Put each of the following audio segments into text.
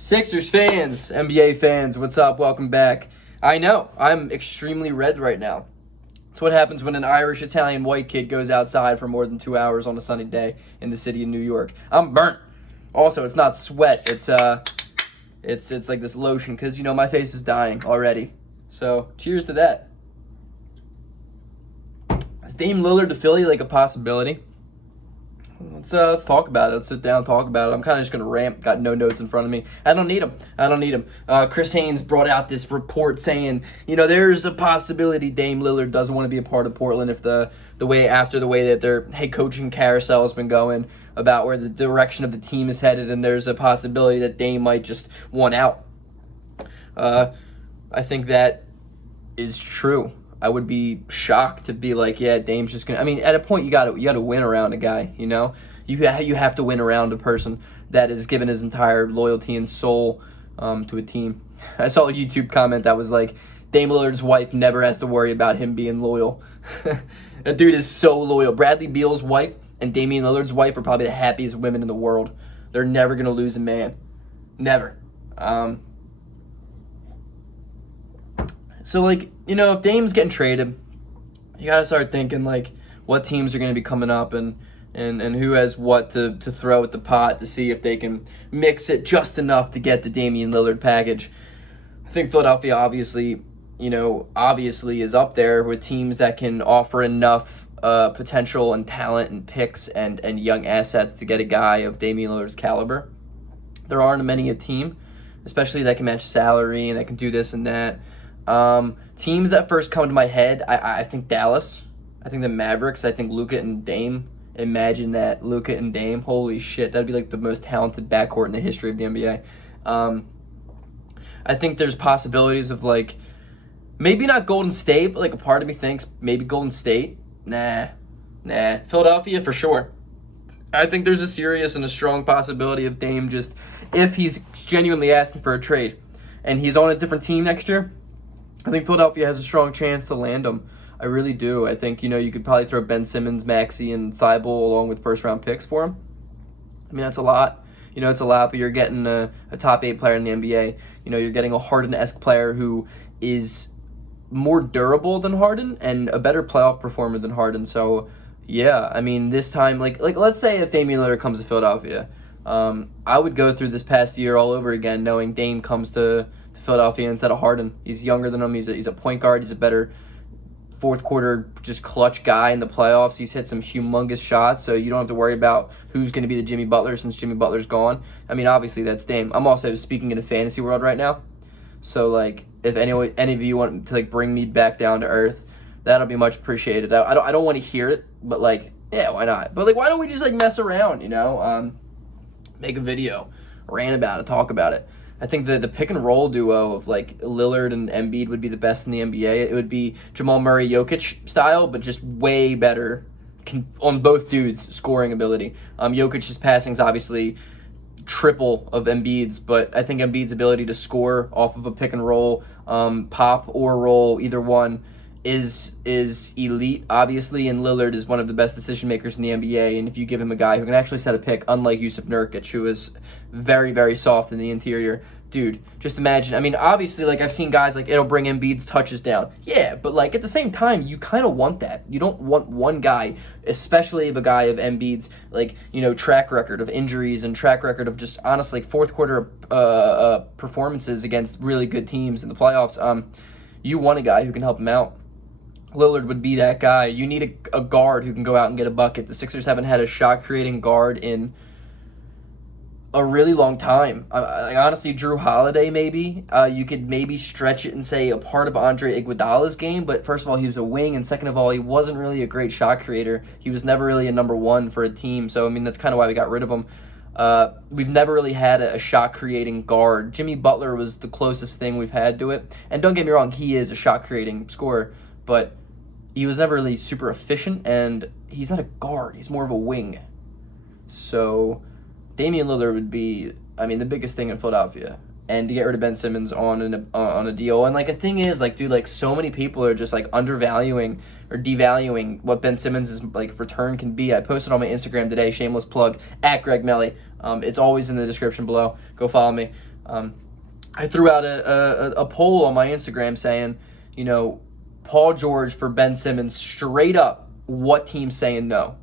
Sixers fans, NBA fans, what's up? Welcome back. I know, I'm extremely red right now. It's what happens when an Irish, Italian, white kid goes outside for more than 2 hours on a sunny day in the city of New York. I'm burnt. Also, it's not sweat. It's like this lotion because, you know, my face is dying already. So, cheers to that. Is Dame Lillard to Philly like a possibility? Let's talk about it. Let's sit down and talk about it. I'm kind of just going to rant. Got no notes in front of me. I don't need them. Chris Haynes brought out this report saying, you know, there's a possibility Dame Lillard doesn't want to be a part of Portland if the way that their head coaching carousel has been going about where the direction of the team is headed, and there's a possibility that Dame might just want out. I think that is true. I would be shocked to be like, yeah, Dame's just gonna. I mean, at a point you gotta win around a guy. You know, you have to win around a person that has given his entire loyalty and soul to a team. I saw a YouTube comment that was like, Dame Lillard's wife never has to worry about him being loyal. That dude is so loyal. Bradley Beal's wife and Damian Lillard's wife are probably the happiest women in the world. They're never gonna lose a man, never. So, like, you know, if Dame's getting traded, you got to start thinking, like, what teams are going to be coming up and who has what to throw at the pot to see if they can mix it just enough to get the Damian Lillard package. I think Philadelphia obviously is up there with teams that can offer enough potential and talent and picks and young assets to get a guy of Damian Lillard's caliber. There aren't many a team, especially that can match salary and that can do this and that. Teams that first come to my head, I think Dallas. I think the Mavericks. I think Luka and Dame. Imagine that, Luka and Dame. Holy shit, that'd be like the most talented backcourt in the history of the NBA. I think there's possibilities of, like, maybe not Golden State, but like a part of me thinks maybe Golden State. Nah. Philadelphia for sure. I think there's a serious and a strong possibility of Dame just, if he's genuinely asking for a trade and he's on a different team next year, I think Philadelphia has a strong chance to land him. I really do. I think, you know, you could probably throw Ben Simmons, Maxey, and Thibault along with first-round picks for him. I mean, that's a lot. You know, it's a lot, but you're getting a top 8 player in the NBA. You know, you're getting a Harden-esque player who is more durable than Harden and a better playoff performer than Harden. So, yeah, I mean, this time, like let's say if Damian Lillard comes to Philadelphia, I would go through this past year all over again knowing Dame comes to Philadelphia instead of Harden. He's younger than him. He's a point guard. He's a better fourth quarter just clutch guy in the playoffs. He's hit some humongous shots, so you don't have to worry about who's going to be the Jimmy Butler since Jimmy Butler's gone. I mean, obviously that's Dame. I'm also speaking in a fantasy world right now, so like if any of you want to like bring me back down to earth, that'll be much appreciated. I don't want to hear it, but like, yeah, why not? But like, why don't we just like mess around? You know, make a video, rant about it, talk about it. I think the pick and roll duo of like Lillard and Embiid would be the best in the NBA. It would be Jamal Murray, Jokic style, but just way better on both dudes' scoring ability. Jokic's passing is obviously triple of Embiid's, but I think Embiid's ability to score off of a pick and roll, pop or roll, either one, is elite, obviously, and Lillard is one of the best decision makers in the NBA, and if you give him a guy who can actually set a pick, unlike Yusuf Nurkic, who is very, very soft in the interior, dude, just imagine. I mean, obviously, like, I've seen guys, like, it'll bring Embiid's touches down. Yeah, but, like, at the same time, you kind of want that. You don't want one guy, especially if a guy of Embiid's, like, you know, track record of injuries and track record of just, honestly, like, fourth quarter performances against really good teams in the playoffs. You want a guy who can help him out. Lillard would be that guy. You need a guard who can go out and get a bucket. The Sixers haven't had a shot-creating guard in a really long time. I honestly, Drew Holiday, maybe. You could maybe stretch it and say a part of Andre Iguodala's game, but first of all, he was a wing, and second of all, he wasn't really a great shot creator. He was never really a number one for a team, so, I mean, that's kind of why we got rid of him. We've never really had a shot-creating guard. Jimmy Butler was the closest thing we've had to it, and don't get me wrong, he is a shot-creating scorer, but he was never really super efficient, and he's not a guard. He's more of a wing. So Damian Lillard would be, I mean, the biggest thing in Philadelphia. And to get rid of Ben Simmons on a deal. And, like, the thing is, like, dude, like, so many people are just, like, undervaluing or devaluing what Ben Simmons' like return can be. I posted on my Instagram today, shameless plug, @Greg Melly. It's always in the description below. Go follow me. I threw out a poll on my Instagram saying, Paul George for Ben Simmons, straight up, what team's saying no?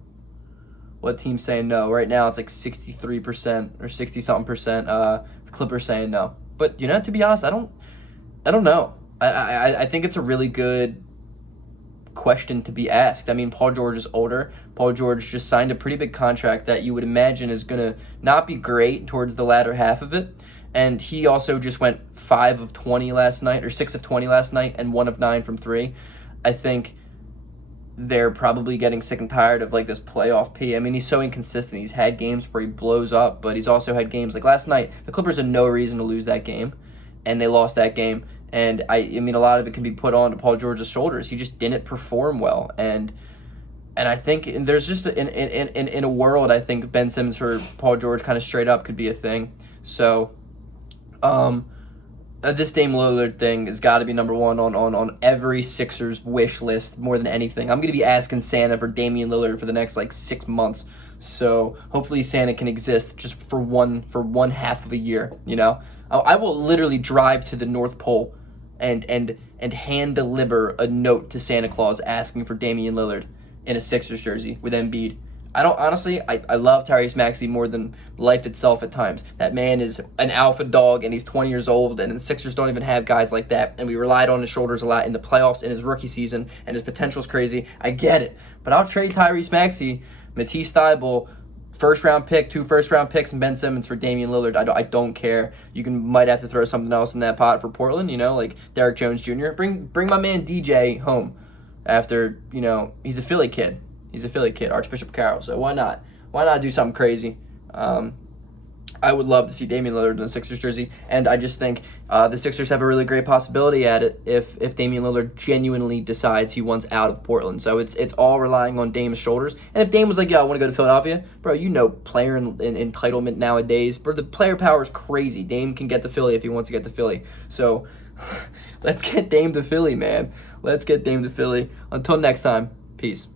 What team's saying no? Right now it's like 63% or 60-something percent. The Clippers saying no. But to be honest, I don't know. I think it's a really good question to be asked. I mean, Paul George is older. Paul George just signed a pretty big contract that you would imagine is going to not be great towards the latter half of it. And he also just went 5 of 20 last night, or 6 of 20 last night, and 1 of 9 from 3. I think they're probably getting sick and tired of this playoff P. I mean, he's so inconsistent. He's had games where he blows up, but he's also had games like last night. The Clippers had no reason to lose that game, and they lost that game. And I mean, a lot of it can be put on to Paul George's shoulders. He just didn't perform well, and I think there's just in a world, I think Ben Simmons for Paul George kind of straight up could be a thing. So, this Dame Lillard thing has got to be number one on every Sixers wish list more than anything. I'm going to be asking Santa for Damian Lillard for the next 6 months. So hopefully Santa can exist just for one half of a year. I will literally drive to the North Pole and hand deliver a note to Santa Claus asking for Damian Lillard in a Sixers jersey with Embiid. I love Tyrese Maxey more than life itself at times. That man is an alpha dog, and he's 20 years old, and the Sixers don't even have guys like that, and we relied on his shoulders a lot in the playoffs in his rookie season, and his potential's crazy. I get it, but I'll trade Tyrese Maxey, Matisse Thybulle, first-round pick, 2 first-round picks, and Ben Simmons for Damian Lillard. I don't care. You might have to throw something else in that pot for Portland, like Derrick Jones Jr. Bring my man DJ home after, he's a Philly kid. He's a Philly kid, Archbishop Carroll. So why not? Why not do something crazy? I would love to see Damian Lillard in the Sixers jersey, and I just think the Sixers have a really great possibility at it if Damian Lillard genuinely decides he wants out of Portland. So it's all relying on Dame's shoulders. And if Dame was like, "Yeah, I want to go to Philadelphia," bro, player in entitlement nowadays, bro, the player power is crazy. Dame can get to Philly if he wants to get to Philly. So let's get Dame to Philly, man. Let's get Dame to Philly. Until next time, peace.